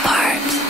apart.